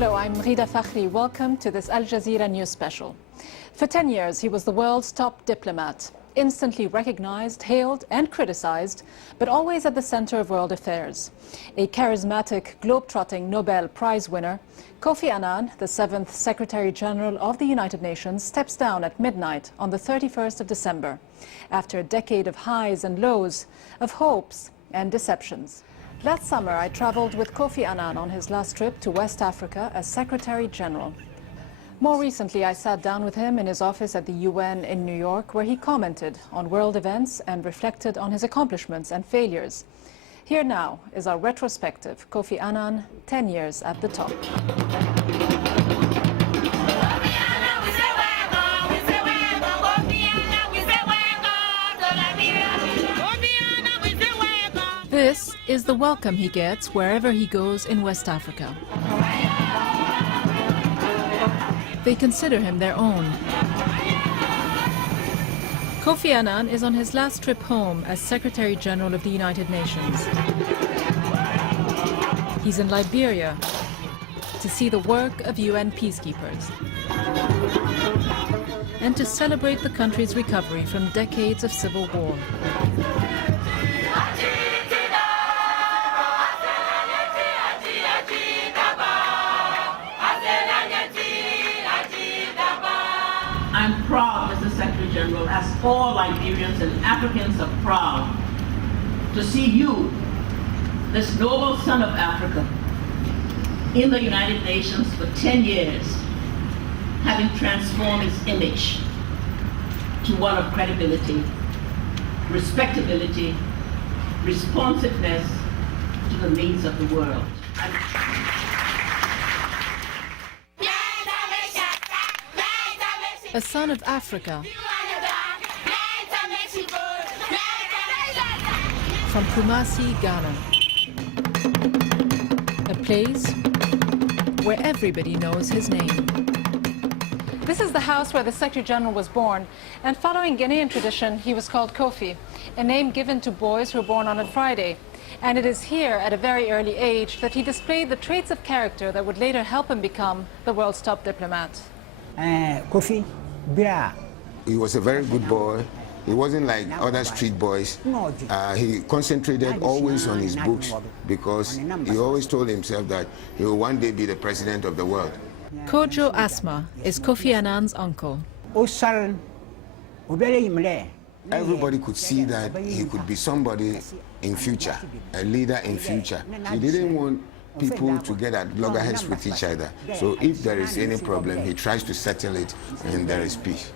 Hello, I'm Ghida Fakhry. Welcome to this Al Jazeera news special. For 10 years, he was the world's top diplomat, instantly recognized, hailed and criticized, but always at the center of world affairs. A charismatic, globe-trotting Nobel Prize winner, Kofi Annan, the 7th Secretary General of the United Nations, steps down at midnight on the 31st of December, after a decade of highs and lows, of hopes and deceptions. Last summer, I traveled with Kofi Annan on his last trip to West Africa as Secretary General. More recently, I sat down with him in his office at the UN in New York, where he commented on world events and reflected on his accomplishments and failures. Here now is our retrospective, Kofi Annan, 10 years at the top. This is the welcome he gets wherever he goes in West Africa. They consider him their own. Kofi Annan is on his last trip home as Secretary General of the United Nations. He's in Liberia to see the work of UN peacekeepers and to celebrate the country's recovery from decades of civil war. I'm proud, Mr. Secretary General, as all Liberians and Africans are proud to see you, this noble son of Africa, in the United Nations for 10 years, having transformed its image to one of credibility, respectability, responsiveness to the needs of the world. A son of Africa, from Kumasi, Ghana, a place where everybody knows his name. This is the house where the Secretary General was born, and following Ghanaian tradition, he was called Kofi, a name given to boys who were born on a Friday. And it is here, at a very early age, that he displayed the traits of character that would later help him become the world's top diplomat. Kofi, he was a very good boy. He wasn't like other street boys. He concentrated always on his books because he always told himself that he will one day be the president of the world. Kojo Asma is Kofi Annan's uncle. Everybody could see that he could be somebody in future, a leader in future. He didn't want people to get at loggerheads with each other. So if there is any problem, he tries to settle it and there is peace.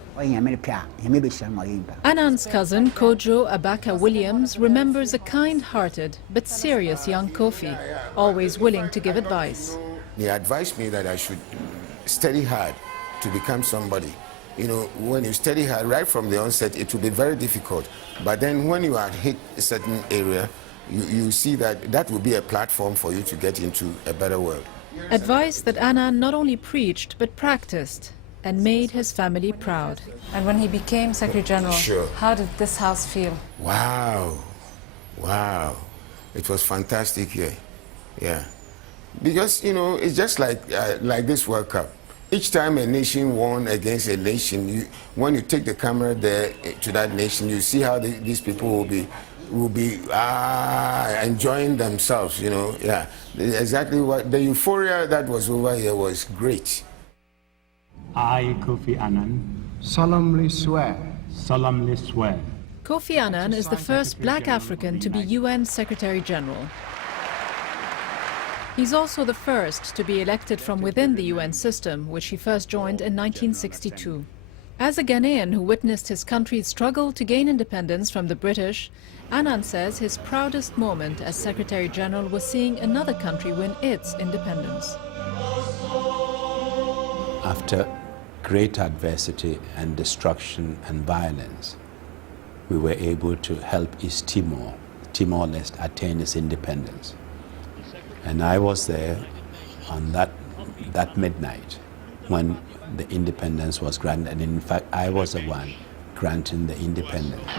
Annan's cousin, Kojo Abaka Williams, remembers a kind-hearted but serious young Kofi, always willing to give advice. He advised me that I should study hard to become somebody. You know, when you study hard right from the onset, it will be very difficult. But then when you are hit a certain area, you see that that will be a platform for you to get into a better world. Advice that Annan not only preached but practiced and made his family proud. And when he became Secretary General, sure. How did this house feel? Wow. Wow. It was fantastic here. Yeah. Because, you know, it's just like this World Cup. Each time a nation won against a nation, when you take the camera there to that nation, you see how these people will be enjoying themselves, you know. Yeah, exactly what the euphoria that was over here was great. I, Kofi Annan, solemnly swear. solemnly swear. Kofi Annan is the first black African to be UN Secretary General. He's also the first to be elected from within the UN system, which he first joined in 1962. As a Ghanaian who witnessed his country's struggle to gain independence from the British, Annan says his proudest moment as Secretary General was seeing another country win its independence. After great adversity and destruction and violence, we were able to help East Timor, Timor-Leste, attain its independence. And I was there on that midnight when the independence was granted. And in fact, I was the one granting the independence.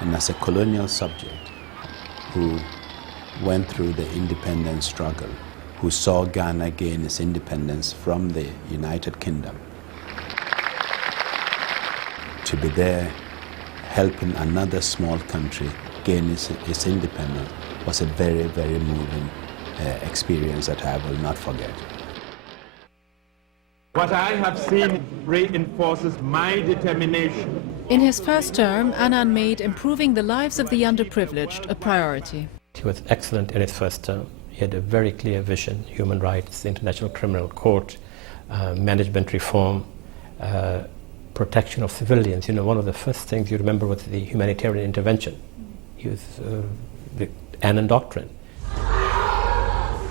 And as a colonial subject who went through the independence struggle, who saw Ghana gain its independence from the United Kingdom. To be there helping another small country gain its independence was a very, very moving experience that I will not forget. What I have seen reinforces my determination. In his first term, Annan made improving the lives of the underprivileged a priority. He was excellent in his first term. He had a very clear vision: human rights, the International Criminal Court, management reform, protection of civilians. You know, one of the first things you remember was the humanitarian intervention. He was the Annan Doctrine.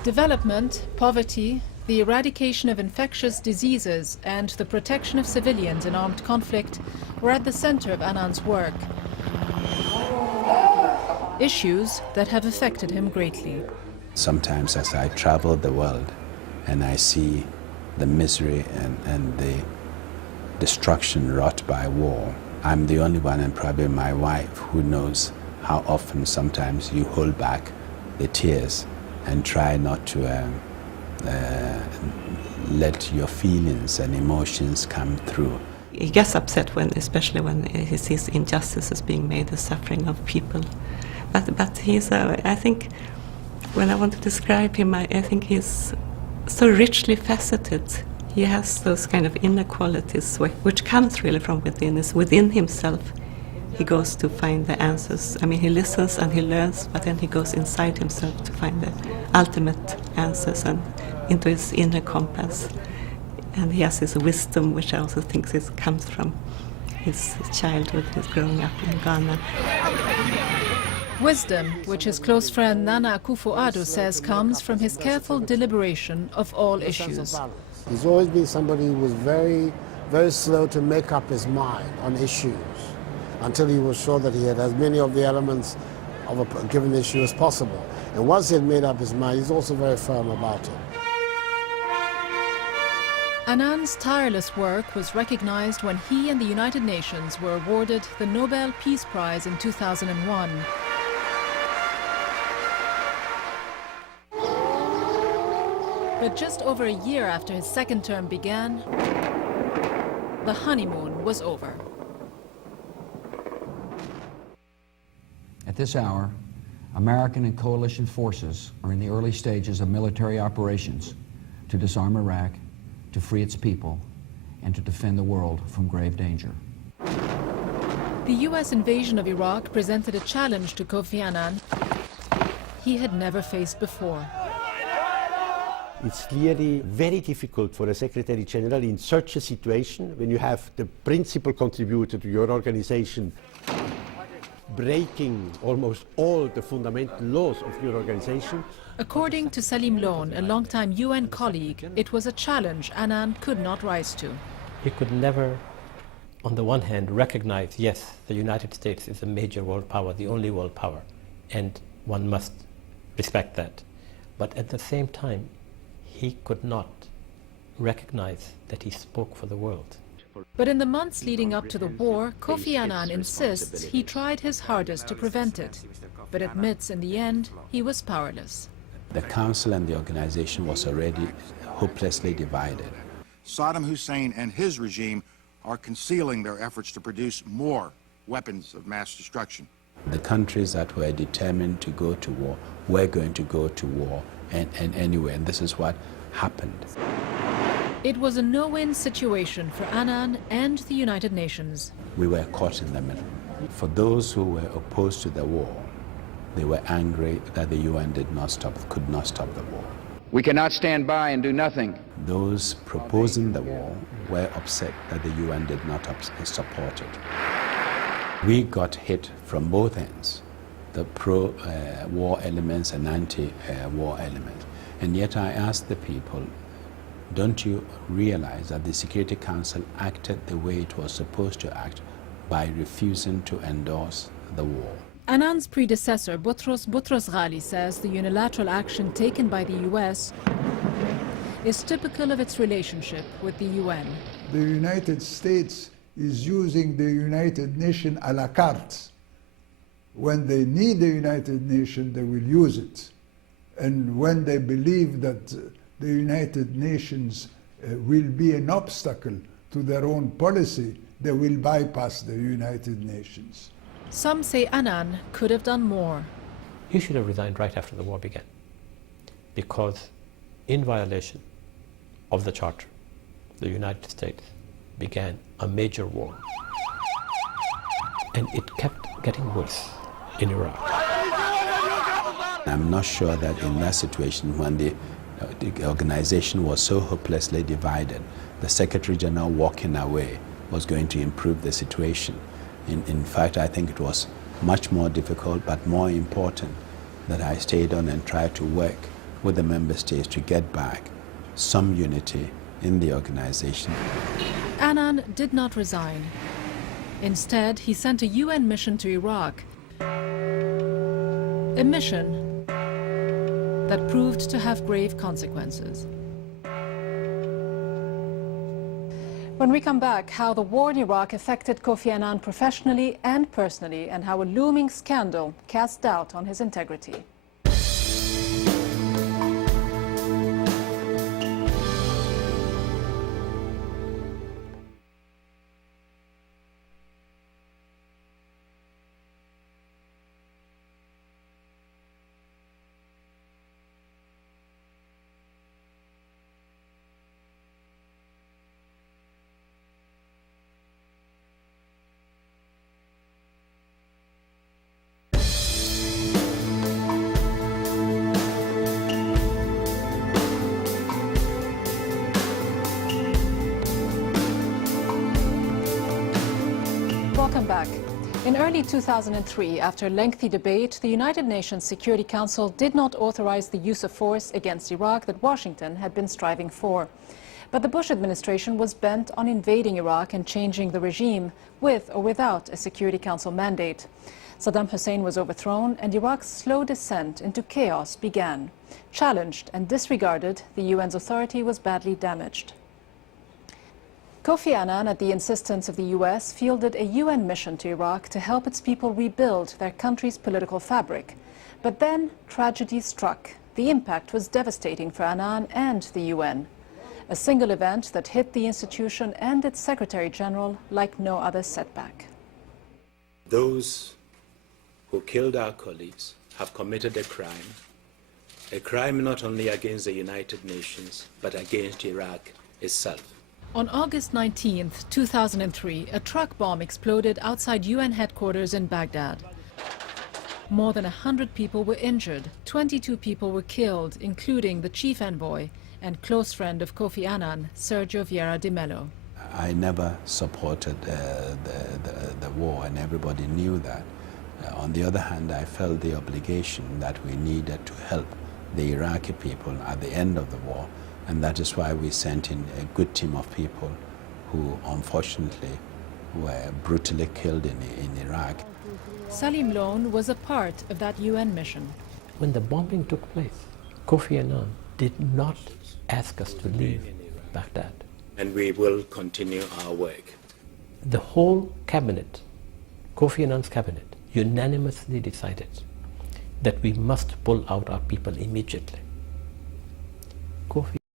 Development, poverty, the eradication of infectious diseases and the protection of civilians in armed conflict were at the center of Annan's work. Issues that have affected him greatly. Sometimes as I travel the world and I see the misery and the destruction wrought by war, I'm the only one, and probably my wife, who knows how often sometimes you hold back the tears and try not to let your feelings and emotions come through. He gets upset especially when he sees injustices being made, the suffering of people. But he's, I think, when I want to describe him, I think he's so richly faceted. He has those kind of inner qualities which comes really from within. It's within himself. He goes to find the answers. I mean, he listens and he learns, but then he goes inside himself to find the ultimate answers and into his inner compass. And he has his wisdom, which I also think comes from his childhood, his growing up in Ghana. Wisdom, which his close friend Nana Akufo-Addo says comes from his careful deliberation of all issues. He's always been somebody who was very, very slow to make up his mind on issues until he was sure that he had as many of the elements of a given issue as possible. And once he had made up his mind, he's also very firm about it. Annan's tireless work was recognized when he and the United Nations were awarded the Nobel Peace Prize in 2001. But just over a year after his second term began, the honeymoon was over. At this hour, American and coalition forces are in the early stages of military operations to disarm Iraq, to free its people, and to defend the world from grave danger. The U.S. invasion of Iraq presented a challenge to Kofi Annan he had never faced before. It's clearly very difficult for a Secretary General in such a situation, when you have the principal contributor to your organization breaking almost all the fundamental laws of your organization. According to Salim Lone, a longtime UN colleague, it was a challenge Annan could not rise to. He could never, on the one hand, recognize, yes, the United States is a major world power, the only world power, and one must respect that. But at the same time, he could not recognize that he spoke for the world. But in the months leading up to the war, Kofi Annan insists he tried his hardest to prevent it, but admits in the end he was powerless. The council and the organization was already hopelessly divided. Saddam Hussein and his regime are concealing their efforts to produce more weapons of mass destruction. The countries that were determined to go to war were going to go to war and anyway, and this is what happened. It was a no-win situation for Annan and the United Nations. We were caught in the middle. For those who were opposed to the war, they were angry that the UN could not stop the war. We cannot stand by and do nothing. Those proposing the war were upset that the UN did not support it. We got hit from both ends, the pro-war elements and anti-war elements. And yet I asked the people, don't you realize that the Security Council acted the way it was supposed to act by refusing to endorse the war? Annan's predecessor, Boutros Ghali, says the unilateral action taken by the US is typical of its relationship with the UN. The United States is using the United Nations a la carte. When they need the United Nations, they will use it. And when they believe that the United Nations will be an obstacle to their own policy, they will bypass the United Nations. Some say Annan could have done more. He should have resigned right after the war began, because in violation of the Charter, the United States began a major war. And it kept getting worse in Iraq. I'm not sure that in that situation, when the organization was so hopelessly divided, the Secretary General walking away was going to improve the situation. In fact, I think it was much more difficult, but more important, that I stayed on and tried to work with the member states to get back some unity in the organization. Annan did not resign. Instead, he sent a UN mission to Iraq, a mission that proved to have grave consequences. When we come back, how the war in Iraq affected Kofi Annan professionally and personally, and how a looming scandal cast doubt on his integrity. Welcome back. In early 2003, after a lengthy debate, the United Nations Security Council did not authorize the use of force against Iraq that Washington had been striving for. But the Bush administration was bent on invading Iraq and changing the regime, with or without a Security Council mandate. Saddam Hussein was overthrown, and Iraq's slow descent into chaos began. Challenged and disregarded, the UN's authority was badly damaged. Kofi Annan, at the insistence of the US, fielded a UN mission to Iraq to help its people rebuild their country's political fabric. But then tragedy struck. The impact was devastating for Annan and the UN. A single event that hit the institution and its Secretary General like no other setback. Those who killed our colleagues have committed a crime not only against the United Nations, but against Iraq itself. On August 19, 2003, a truck bomb exploded outside UN headquarters in Baghdad. More than 100 people were injured. 22 people were killed, including the chief envoy and close friend of Kofi Annan, Sergio Vieira de Mello. I never supported the war, and everybody knew that. On the other hand, I felt the obligation that we needed to help the Iraqi people at the end of the war. And that is why we sent in a good team of people who unfortunately were brutally killed in Iraq. Salim Lone was a part of that UN mission. When the bombing took place, Kofi Annan did not ask us to leave Baghdad. And we will continue our work. The whole cabinet, Kofi Annan's cabinet, unanimously decided that we must pull out our people immediately. Kofi